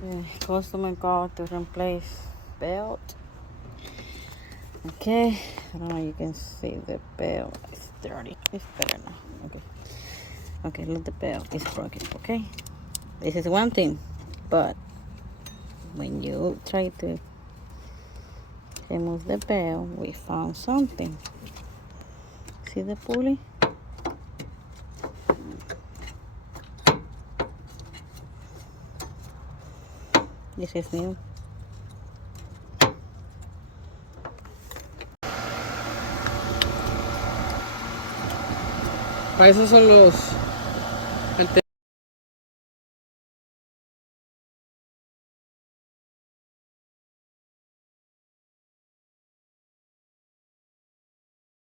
The customer got to replace belt. Okay, I don't know, you can see the belt. It's dirty. It's better now. Okay. Okay, look, the belt is broken. Okay. This is one thing, but when you try to remove the belt, we found something. See the pulley? This is new. Para eso son los